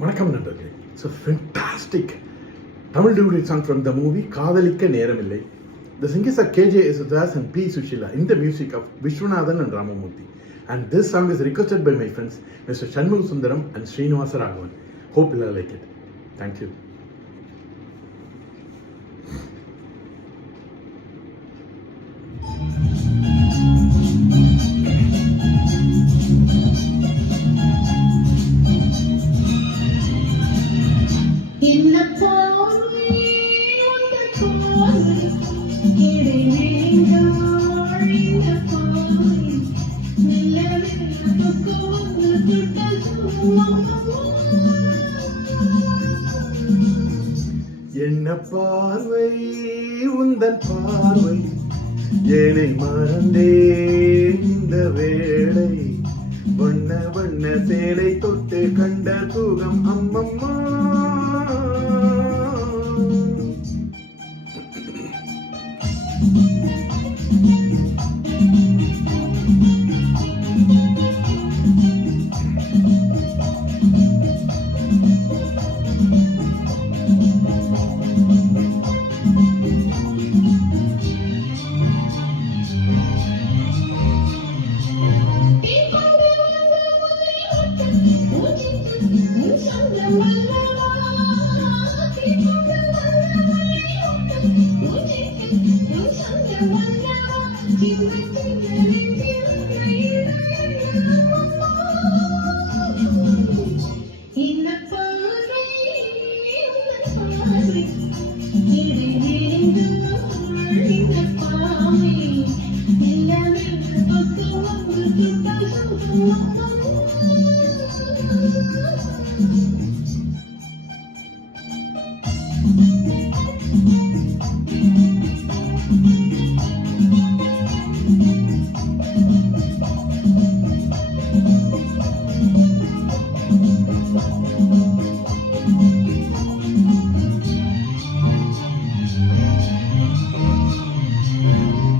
வணக்கம் நண்பர்களே. It's a fantastic Tamil duet song from the movie காதலிக்க நேரமில்லை. The singers are KJ Yesudas and P. Sushila in the music of Vishwanathan and Ramamurthy. And this song is requested by my friends Mr. Shanmugh Sundaram and Srinivasa Raghavan. Hope you'll like it. Thank you. என்ன பார்வை உந்தன் பார்வை ஏனை மறந்தேன் இந்த வேளை வண்ண வண்ண சேலை தொட்டு கண்ட சுகம் அம்மம்மா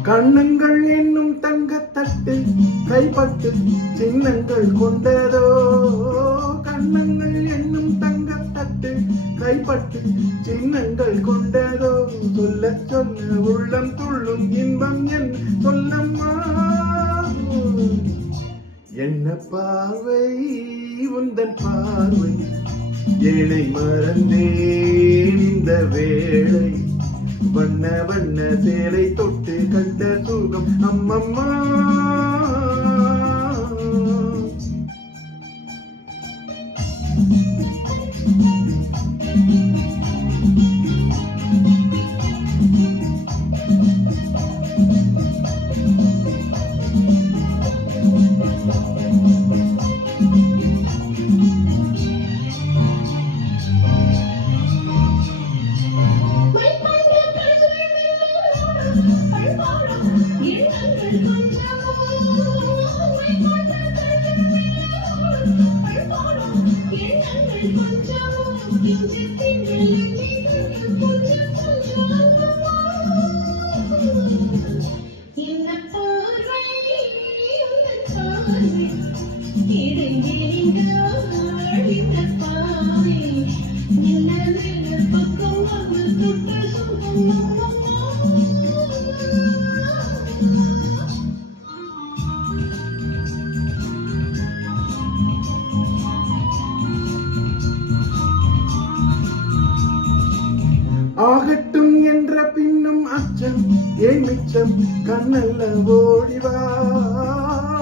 கண்ணங்கள் என்னும் தங்கத்தட்டு கைப்பட்டு சின்னங்கள் கொண்டதோ கண்ணங்கள் என்னும் தங்கத்தட்டு கைப்பட்டு சின்னங்கள் கொண்டதோ சொல்ல சொல்ல உள்ளம் துள்ளும் இன்பம் என் சொல்லம்மா என்ன பார்வை உந்தன் பார்வை ஏழை மறந்தேன் இந்த வேளை வண்ண வண்ண சேலை தொட்டு கண்ட சுகம் அம்மம்மா ஆகட்டும் என்ற பின்னும் அச்சம் ஏன் மிச்சம் கண்ணல்ல ஓடிவா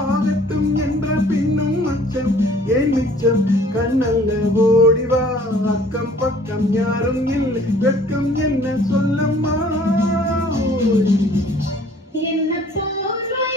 ஆகட்டும் என்ற பின்னும் அச்சம் ஏன் மிச்சம் கண்ணல்ல ஓடிவா அக்கம் பக்கம் யாரும் இல்லை வெட்கம் என்ன சொல்லம்மா என்ன போர்வை